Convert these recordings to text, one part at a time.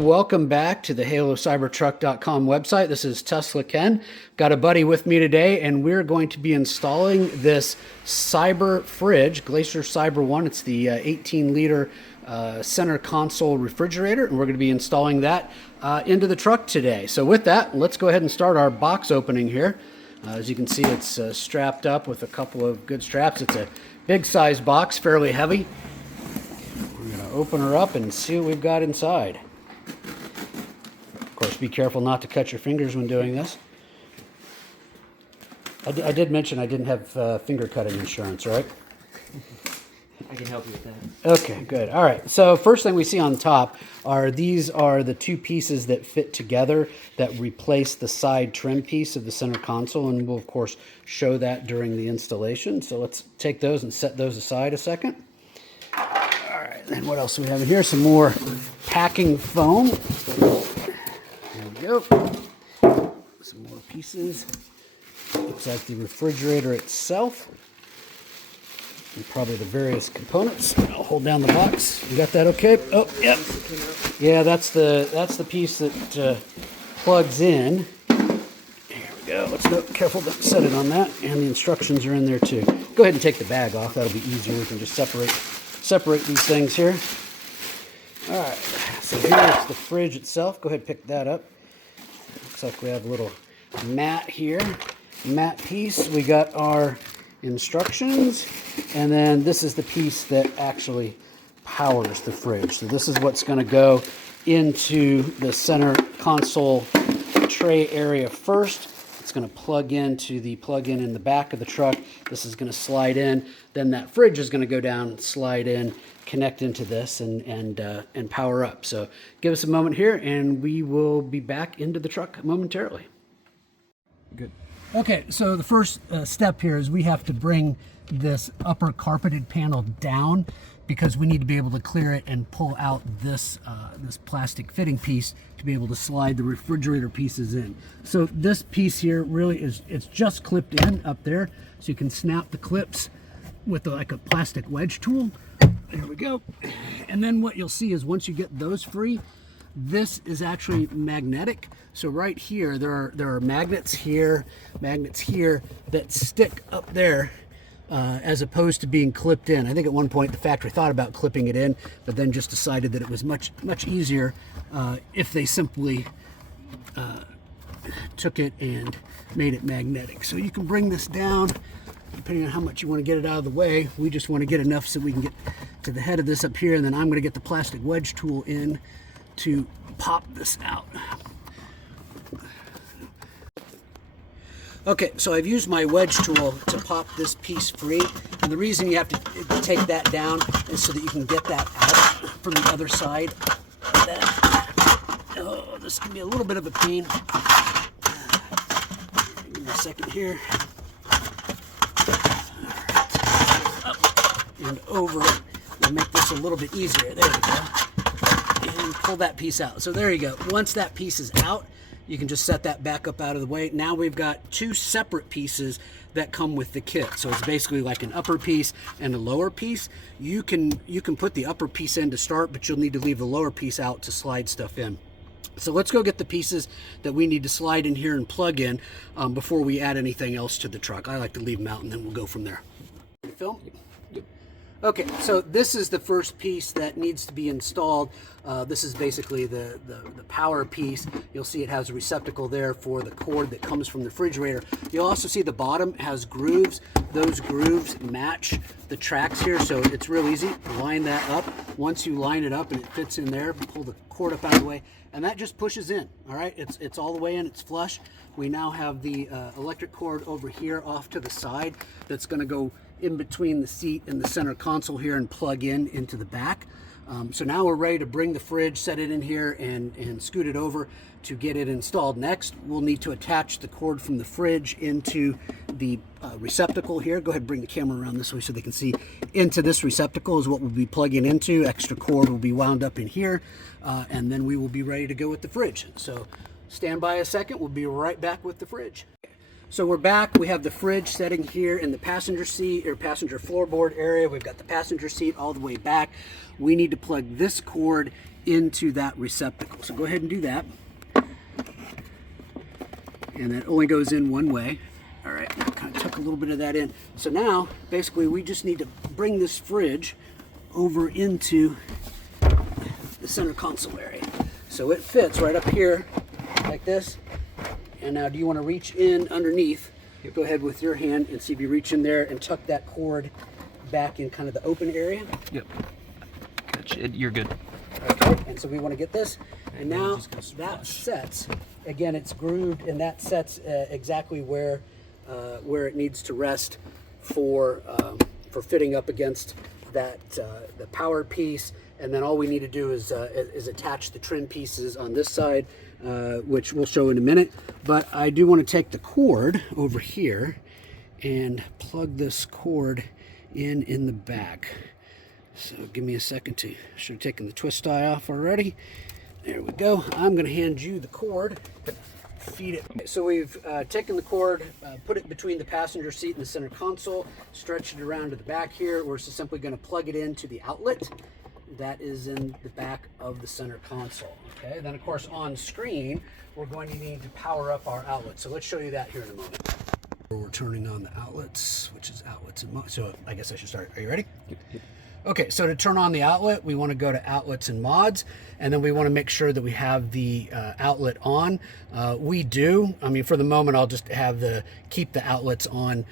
welcome back to the HaloCybertruck.com website. This is Tesla Ken. Got a buddy with me today, and we're going to be installing this Cyber fridge, Glacier Cyber 1. It's the 18-liter center console refrigerator, and we're going to be installing that into the truck today. So with that, let's go ahead and start our box opening here. As you can see, it's strapped up with a couple of good straps. It's a big size box, fairly heavy. We're going to open her up and see what we've got inside. Of course, be careful not to cut your fingers when doing this. I did mention I didn't have finger cutting insurance, right? I can help you with that. Okay, good. All right. So first thing we see on top are the two pieces that fit together that replace the side trim piece of the center console, and we'll of course show that during the installation. So let's take those and set those aside a second. All right. Then what else do we have in here? Some more packing foam. There we go. Some more pieces. Looks like the refrigerator itself. And probably the various components. I'll hold down the box. You got that okay? Oh, yep. Yeah, that's the piece that plugs in. There we go. Let's be careful to set it on that. And the instructions are in there too. Go ahead and take the bag off. That'll be easier. We can just separate these things here. All right. So here's the fridge itself. Go ahead and pick that up. Looks like we have a little mat here. Mat piece. We got our instructions, and then this is the piece that actually powers the fridge. So this is what's going to go into the center console tray area first. It's going to plug into the plug-in in the back of the truck. This is going to slide in. Then that fridge is going to go down, slide in, connect into this, and power up. So give us a moment here, and we will be back into the truck momentarily. Good. Okay, so the first step here is we have to bring this upper carpeted panel down because we need to be able to clear it and pull out this this plastic fitting piece to be able to slide the refrigerator pieces in. So this piece here really it's just clipped in up there, so you can snap the clips with like a plastic wedge tool. There we go. And then what you'll see is once you get those free, this is actually magnetic. So right here, there are magnets here that stick up there as opposed to being clipped in. I think at one point the factory thought about clipping it in, but then just decided that it was much easier if they simply took it and made it magnetic. So you can bring this down depending on how much you want to get it out of the way. We just want to get enough so we can get to the head of this up here, and then I'm going to get the plastic wedge tool in to pop this out. Okay, so I've used my wedge tool to pop this piece free, and the reason you have to take that down is so that you can get that out from the other side. Oh, this can be a little bit of a pain. Give me a second here. Up and over. We'll make this a little bit easier. There we go. And pull that piece out. So there you go. Once that piece is out, you can just set that back up out of the way. Now we've got two separate pieces that come with the kit. So it's basically like an upper piece and a lower piece. You can put the upper piece in to start, but you'll need to leave the lower piece out to slide stuff in. So let's go get the pieces that we need to slide in here and plug in before we add anything else to the truck. I like to leave them out and then we'll go from there. Film? Okay, so this is the first piece that needs to be installed. This is basically the power piece. You'll see it has a receptacle there for the cord that comes from the refrigerator. You'll also see the bottom has grooves. Those grooves match the tracks here, so it's real easy. Line that up. Once you line it up and it fits in there, pull the cord up out of the way, and that just pushes in. All right, it's all the way in, it's flush. We now have the electric cord over here off to the side that's going to go in between the seat and the center console here and plug in into the back. So now we're ready to bring the fridge, set it in here, and scoot it over to get it installed. Next, we'll need to attach the cord from the fridge into the receptacle here. Go ahead and bring the camera around this way so they can see. Into this receptacle is what we'll be plugging into. Extra cord will be wound up in here, and then we will be ready to go with the fridge. So stand by a second. We'll be right back with the fridge. So we're back. We have the fridge setting here in the passenger seat or passenger floorboard area. We've got the passenger seat all the way back. We need to plug this cord into that receptacle. So go ahead and do that. And that only goes in one way. All right, kind of tuck a little bit of that in. So now, basically, we just need to bring this fridge over into the center console area. So it fits right up here like this. And now do you want to reach in underneath? You go ahead with your hand and see if you reach in there and tuck that cord back in kind of the open area. Yep. Gotcha. You're good. Okay, and so we want to get this. And now that sets, again, it's grooved, and that sets exactly where it needs to rest for fitting up against that the power piece. And then all we need to do is attach the trim pieces on this side, which we'll show in a minute. But I do want to take the cord over here and plug this cord in the back. So give me a second to, should have taken the twist tie off already. There we go. I'm going to hand you the cord to feed it. Okay, so we've taken the cord, put it between the passenger seat and the center console, stretched it around to the back here. We're just simply going to plug it into the outlet that is in the back of the center console. Okay, then of course on screen we're going to need to power up our outlet. So let's show you that here in a moment. We're turning on the outlets, which is outlets and mods. So I guess I should start. Are you ready? Yep. Okay, so to turn on the outlet, we want to go to outlets and mods, and then we want to make sure that we have the outlet on. We do. I mean, for the moment, I'll just have keep the outlets on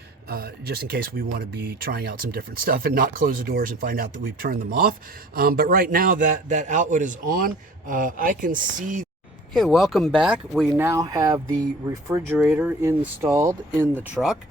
just in case we want to be trying out some different stuff and not close the doors and find out that we've turned them off. But right now that outlet is on. I can see. Okay, welcome back. We now have the refrigerator installed in the truck.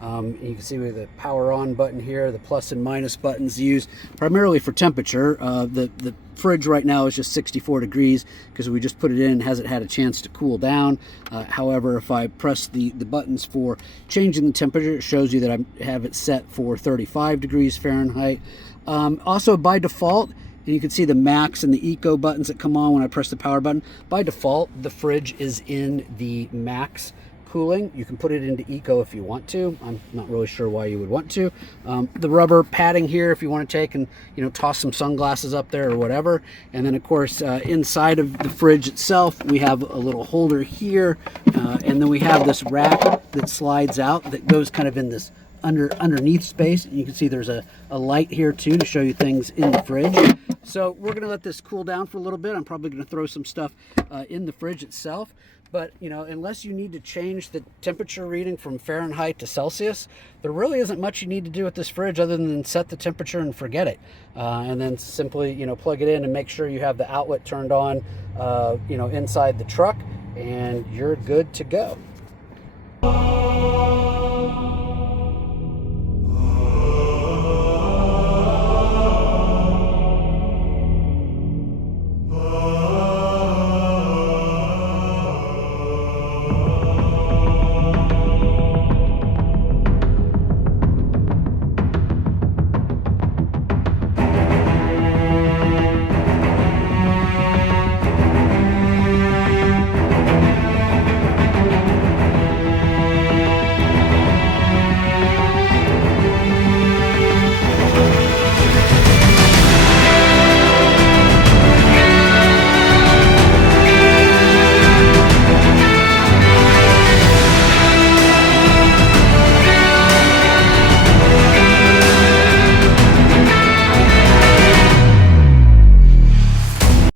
You can see with the power on button here, the plus and minus buttons used primarily for temperature. The fridge right now is just 64 degrees because we just put it in and hasn't had a chance to cool down. However, if I press the buttons for changing the temperature, it shows you that I have it set for 35 degrees Fahrenheit. Also by default, and you can see the max and the eco buttons that come on when I press the power button. By default, the fridge is in the max cooling. You can put it into eco if you want to. I'm not really sure why you would want to. The rubber padding here if you want to take and toss some sunglasses up there or whatever. And then of course inside of the fridge itself we have a little holder here, and then we have this rack that slides out that goes kind of in this underneath space. And you can see there's a light here too to show you things in the fridge. So we're going to let this cool down for a little bit. I'm probably going to throw some stuff in the fridge itself. But, unless you need to change the temperature reading from Fahrenheit to Celsius, there really isn't much you need to do with this fridge other than set the temperature and forget it. And then simply, plug it in and make sure you have the outlet turned on, inside the truck, and you're good to go.